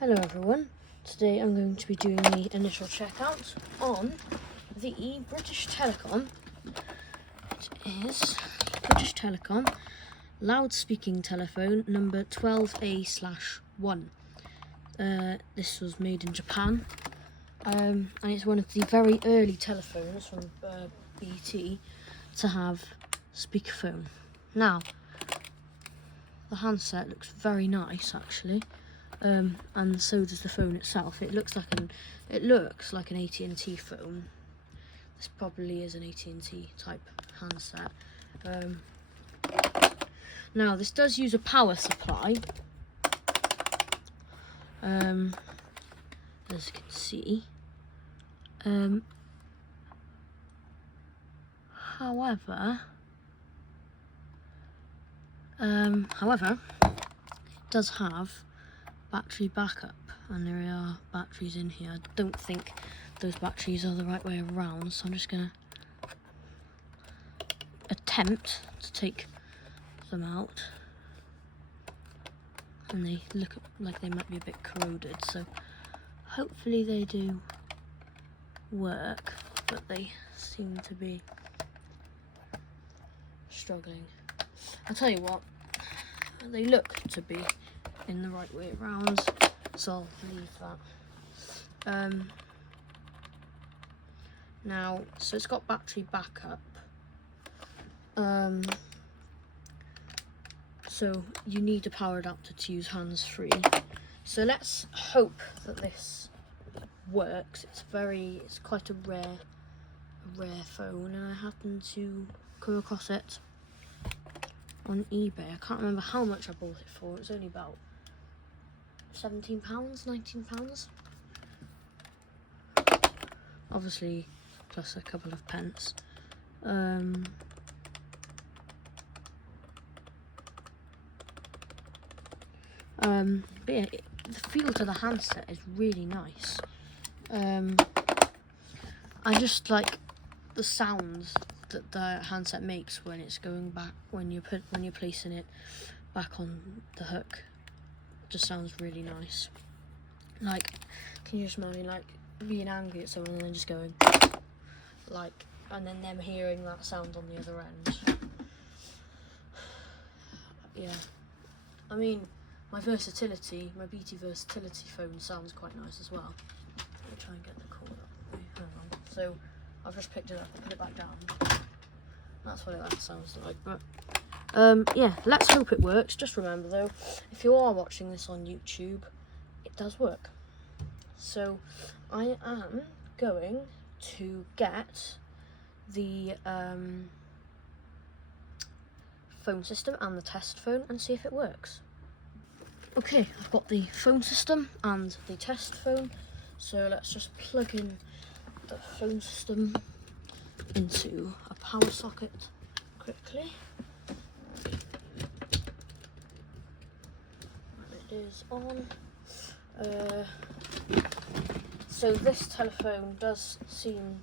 Hello everyone, today I'm going to be doing the initial checkout on the British Telecom. It is British Telecom Loudspeaking Telephone number 12A/1. This was made in Japan, and it's one of the very early telephones from BT to have speakerphone. Now, the handset looks very nice actually. And so does the phone itself. It looks like an AT&T phone. This probably is an AT&T type handset. Now this does use a power supply. As you can see. However, it does have battery backup, and there are batteries in here. I don't think those batteries are the right way around, so I'm just gonna attempt to take them out, and they look like they might be a bit corroded, so hopefully they do work, but they seem to be struggling. I'll tell you what, they look to be in the right way around, so I'll leave that. Now, so it's got battery backup. So you need a power adapter to use hands-free. So let's hope that this works. It's quite a rare phone, and I happened to come across it on eBay. I can't remember how much I bought it for. It was only about £17, £19. Obviously, plus a couple of pence. But yeah, the feel to the handset is really nice. I just like the sounds that the handset makes when it's going back, when you're placing it back on the hook. Just sounds really nice. Like, can you just imagine like being angry at someone and then just going like, and then them hearing that sound on the other end? Yeah, I mean, my BT versatility phone sounds quite nice as well. Let me try and get the cord up. Hang on. So I've just picked it up and put it back down. That's what that sounds like. But yeah, let's hope it works. Just remember though, if you are watching this on YouTube, it does work. So I am going to get the phone system and the test phone and see if it works. Okay, I've got the phone system and the test phone, so let's just plug in the phone system into a power socket quickly. It is on. So this telephone does seem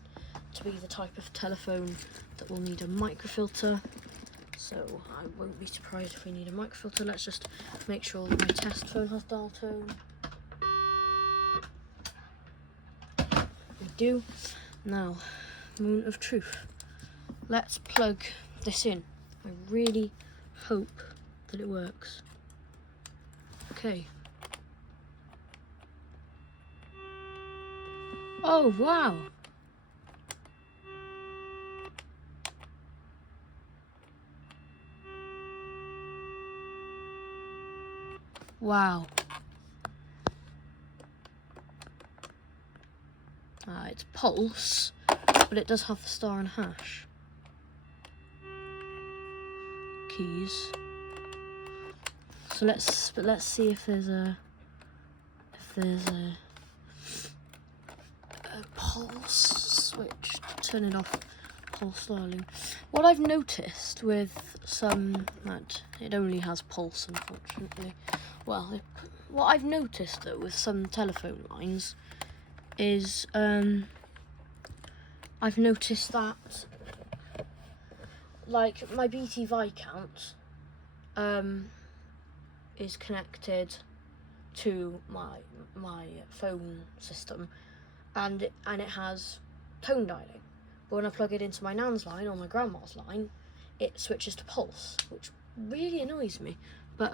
to be the type of telephone that will need a microfilter, so I won't be surprised if we need a microfilter. Let's just make sure that my test phone has dial tone. We do. Now, moment of truth. Let's plug this in. I really hope that it works. Okay. Oh, wow. Wow. It's pulse, but it does have the star and hash keys. So let's see if there's a pulse switch. Turn it off. Pulse dialing. What I've noticed with some, that it only has pulse, unfortunately. Well, what I've noticed though with some telephone lines is I've noticed that like my BT Viscount is connected to my phone system, and it has tone dialing. But when I plug it into my nan's line or my grandma's line, it switches to pulse, which really annoys me. But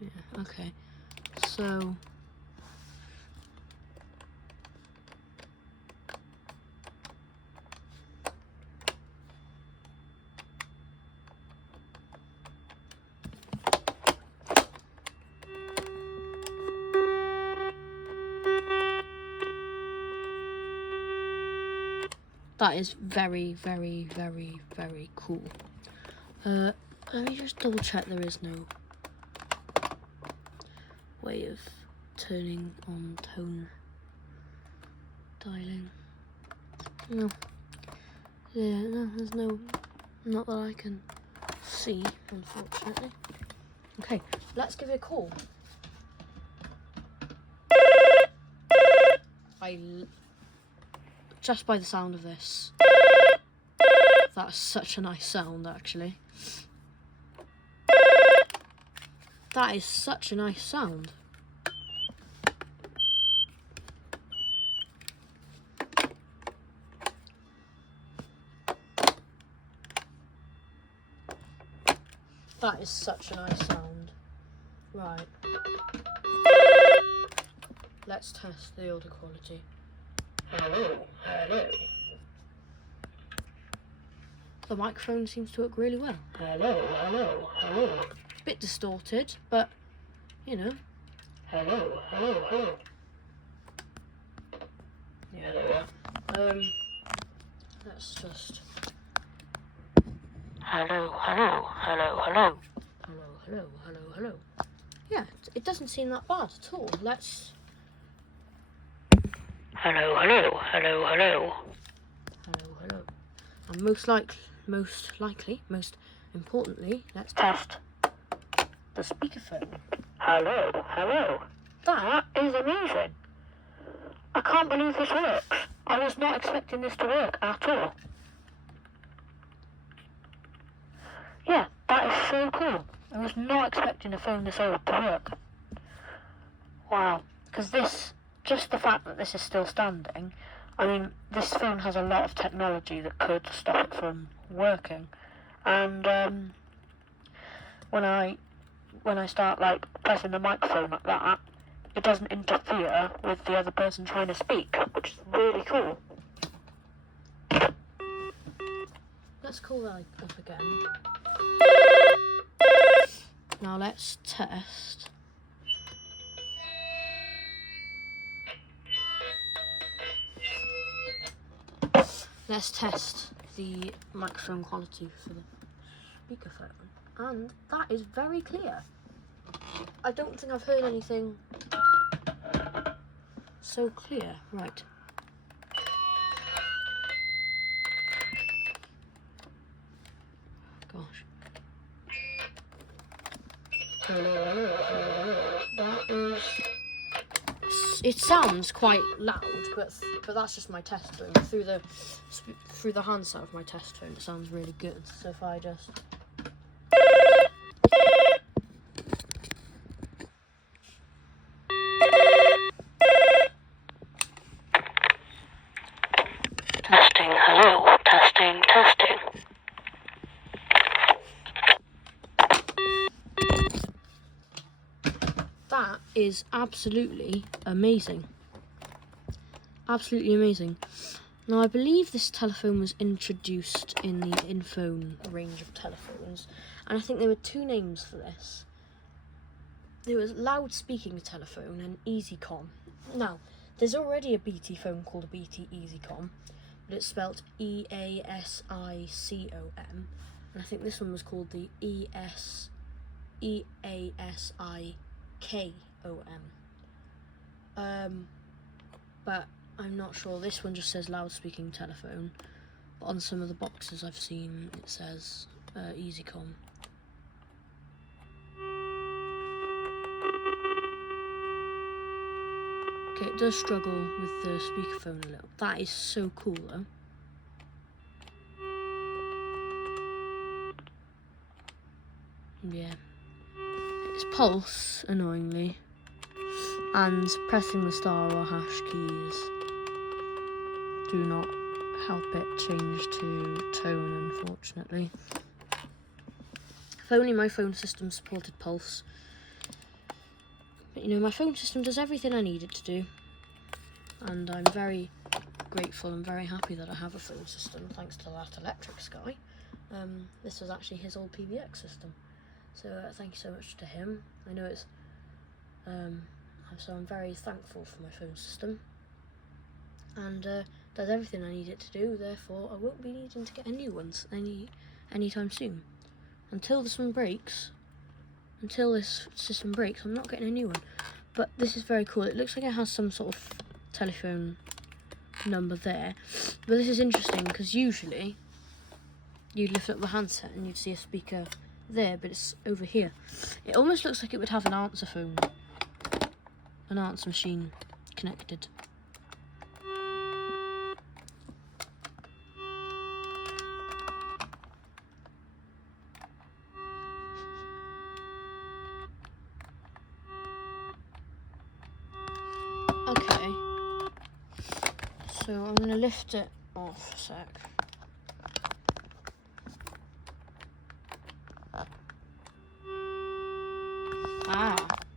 yeah, okay. So that is very, very, very, very cool. Let me just double check there is no way of turning on tone dialing. No. Yeah, no, there's no, not that I can see, unfortunately. Okay, let's give it a call. Just by the sound of this, that's such a nice sound, actually. That is such a nice sound. That is such a nice sound. Right. Let's test the audio quality. Hello, hello. The microphone seems to work really well. Hello, hello, hello. It's a bit distorted, but, you know. Hello, hello, hello. Yeah, there we are. Let's just... Hello, hello, hello, hello. Hello, hello, hello, hello. Yeah, it doesn't seem that bad at all. Let's... Hello, hello, hello, hello. Hello, hello. And most importantly, let's test the speakerphone. Hello, hello. That is amazing. I can't believe this works. I was not expecting this to work at all. Yeah, that is so cool. I was not expecting a phone this old to work. Wow. Because this, just the fact that this is still standing, I mean, this phone has a lot of technology that could stop it from working. And when I start like pressing the microphone like that, it doesn't interfere with the other person trying to speak, which is really cool. Let's call that up again. Now let's test. Let's test the microphone quality for the speakerphone, and that is very clear. I don't think I've heard anything so clear. Right. Gosh. That is... It sounds quite loud, but that's just my test phone. Through the handset of my test phone, it sounds really good. So if I just... Testing, hello, testing, testing. That is absolutely amazing. Absolutely amazing. Now, I believe this telephone was introduced in the Inphone range of telephones, and I think there were two names for this. There was Loudspeaking Telephone and EasyCom. Now, there's already a BT phone called a BT EasyCom, but it's spelt EASICOM, and I think this one was called the EASIKOM. But I'm not sure. This one just says Loudspeaking Telephone, but on some of the boxes I've seen it says EasyCom. Okay, it does struggle with the speakerphone a little. That is so cool though. yeah, it's pulse, annoyingly, and pressing the star or hash keys do not help it change to tone, unfortunately. If only my phone system supported pulse. But you know, my phone system does everything I need it to do, and I'm very grateful and very happy that I have a phone system thanks to that electric guy. This was actually his old PBX system, so thank you so much to him. I know it's so I'm very thankful for my phone system, and does everything I need it to do. Therefore, I won't be needing to get a new one anytime soon. Until this system breaks, I'm not getting a new one. But this is very cool. It looks like it has some sort of telephone number there. But this is interesting because usually you'd lift up the handset and you'd see a speaker there, but it's over here. It almost looks like it would have an answer machine connected. Okay, so I'm going to lift it off a sec.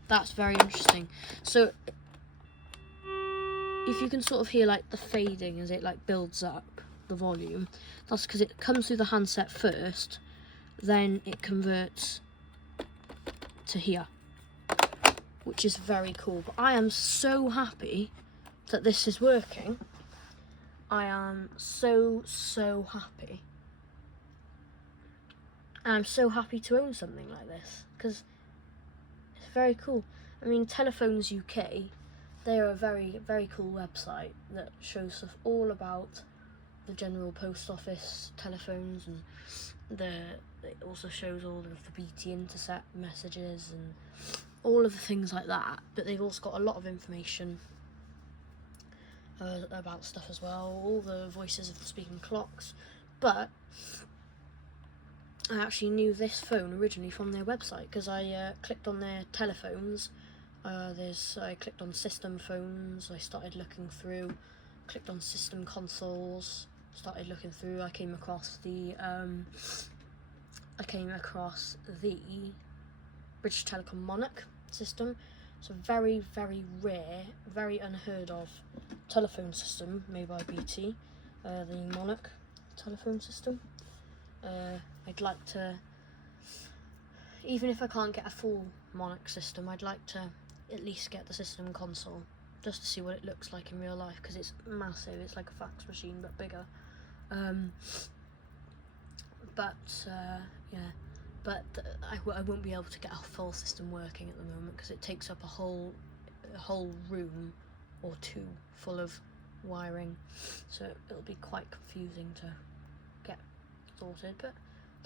That's very interesting. So if you can sort of hear like the fading as it like builds up the volume, that's because it comes through the handset first, then it converts to here, which is very cool. But I am so happy that this is working. I am so happy. And I'm so happy to own something like this because it's very cool. I mean, Telephones UK, they're a very cool website that shows stuff all about the general post office telephones, and it also shows all of the BT Intercept messages and all of the things like that. But they've also got a lot of information about stuff as well, all the voices of the speaking clocks. But I actually knew this phone originally from their website because I clicked on their telephones. I clicked on system phones. I started looking through. Clicked on system consoles. Started looking through. I came across the British Telecom Monarch system. It's a very rare, very unheard of telephone system made by BT. The Monarch telephone system. I'd like to, even if I can't get a full Monarch system, I'd like to at least get the system console just to see what it looks like in real life, because it's massive. It's like a fax machine but bigger. I won't be able to get a full system working at the moment because it takes up a whole room or two full of wiring, so it'll be quite confusing to get sorted. But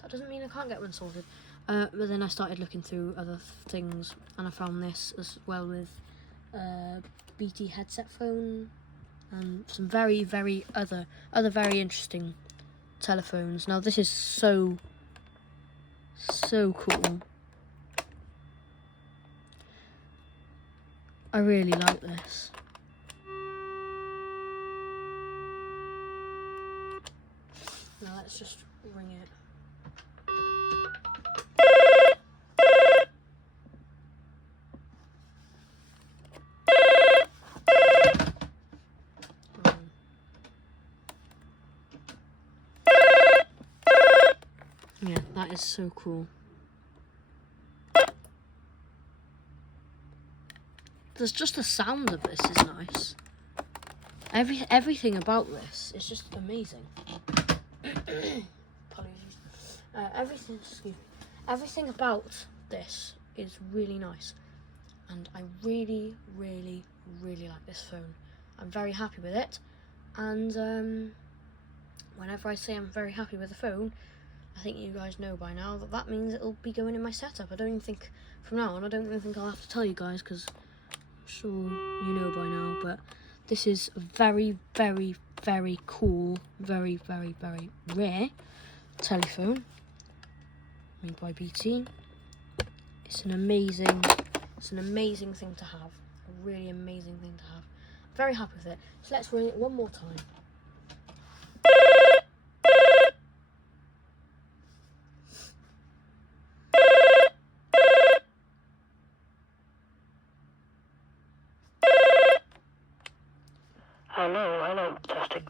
that doesn't mean I can't get one sorted. But then I started looking through other things, and I found this as well with BT headset phone and some very other very interesting telephones. Now this is so cool. I really like this. Now let's just ring it. Yeah, that is so cool. There's just the sound of this is nice. Everything about this is just amazing. Apologies. Everything about this is really nice, and I really like this phone. I'm very happy with it, and whenever I say I'm very happy with the phone, I think you guys know by now that means it'll be going in my setup. I don't even think from now on I'll have to tell you guys, because I'm sure you know by now. But this is a very cool, very rare telephone made by BT. It's an amazing thing to have. A really amazing thing to have. Very happy with it. So let's ring it one more time. Hello,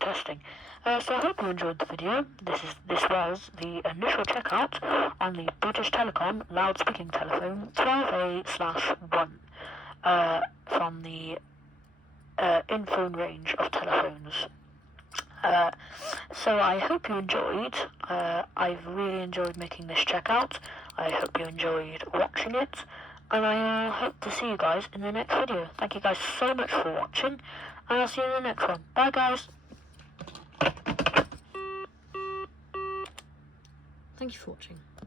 testing. So I hope you enjoyed the video. This was the initial checkout on the British Telecom Loudspeaking Telephone 12A/1 from the Inphone range of telephones. So I hope you enjoyed. I've really enjoyed making this checkout. I hope you enjoyed watching it, and I hope to see you guys in the next video. Thank you guys so much for watching, and I'll see you in the next one. Bye guys! Thank you for watching.